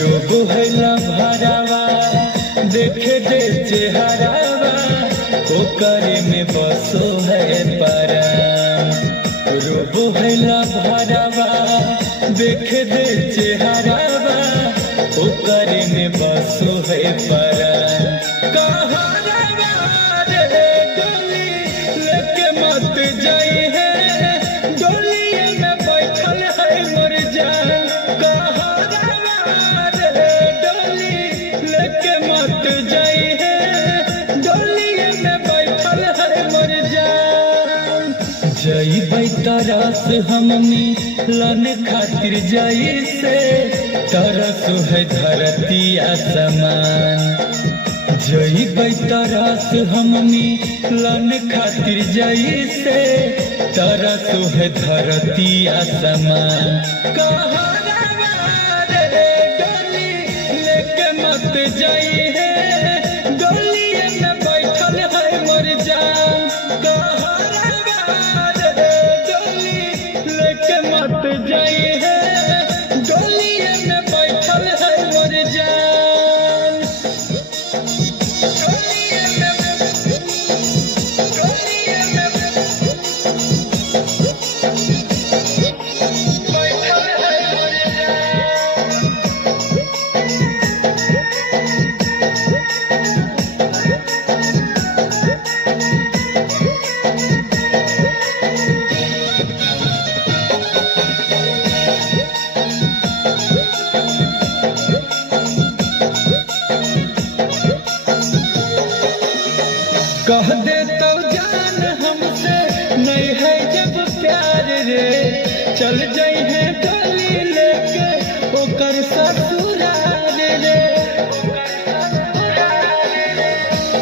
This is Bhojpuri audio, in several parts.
रोबोहला भरावा देखे दे चेहरावा ओकरे में बसो है परान। रोबोहला भरावा देखे दे चेहरावा ओकरे में बसो है परान। कहरावा रे डोली लेके मत जाई है, डोलिए में बैठल है मोर जान। जई तरस हमनी लन खातिर जई से तरस है धरती आसमान। जई तरस हमनी लन खातिर जई से तरस है धरती आसमान। कहरावा रे डोली लेके मत जाई है, डोलिए में बैठल है मोर जान। मत जाई है, डोलिए में बैठल है मोर जान। डोलिए में बैठल है मोर कह दे तो जान हमसे नहीं है जब प्यार रे, चल जाई है डोली लेके ओकर ससुराल रे।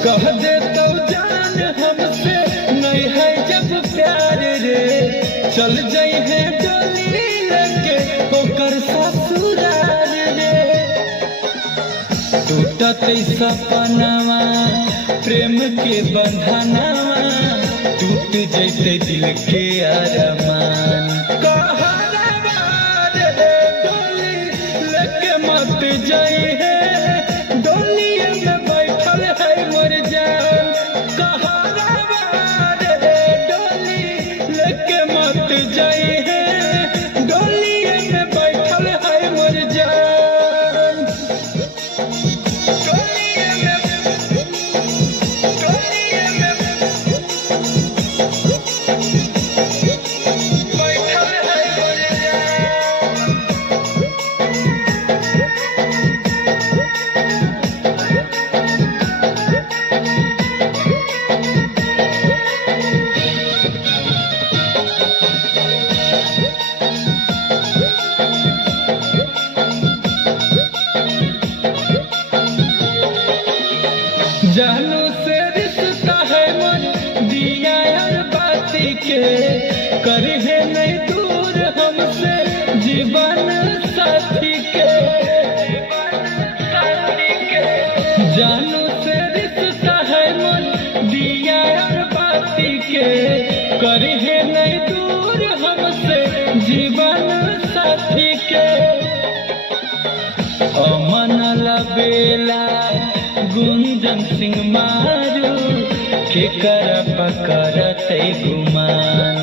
कह दे तो जान हमसे नहीं है जब प्यार रे, चल जाई है डोली लेके ओकर ससुराल रे। टूटत सपनावा प्रेम के बंधनवा, टूट जैसे दिल के अरमान। कहरावा रे डोली लेके मत जाई है, डोलिए में बैठल है मोर जान। कहरावा रे डोली लेके मत जाई है, डोलिए में बैठल है मोर जान। जानू से रिश्ता है मन दिया और बाती के, करे है नहीं दूर हमसे जीवन साथी के। जानू से रिश्ता है मन दिया और बाती के, करे है नहीं दूर हमसे जीवन साथी के। अमन लबेला गुंजन सिंह मारू के कर पकड़ते गुमान।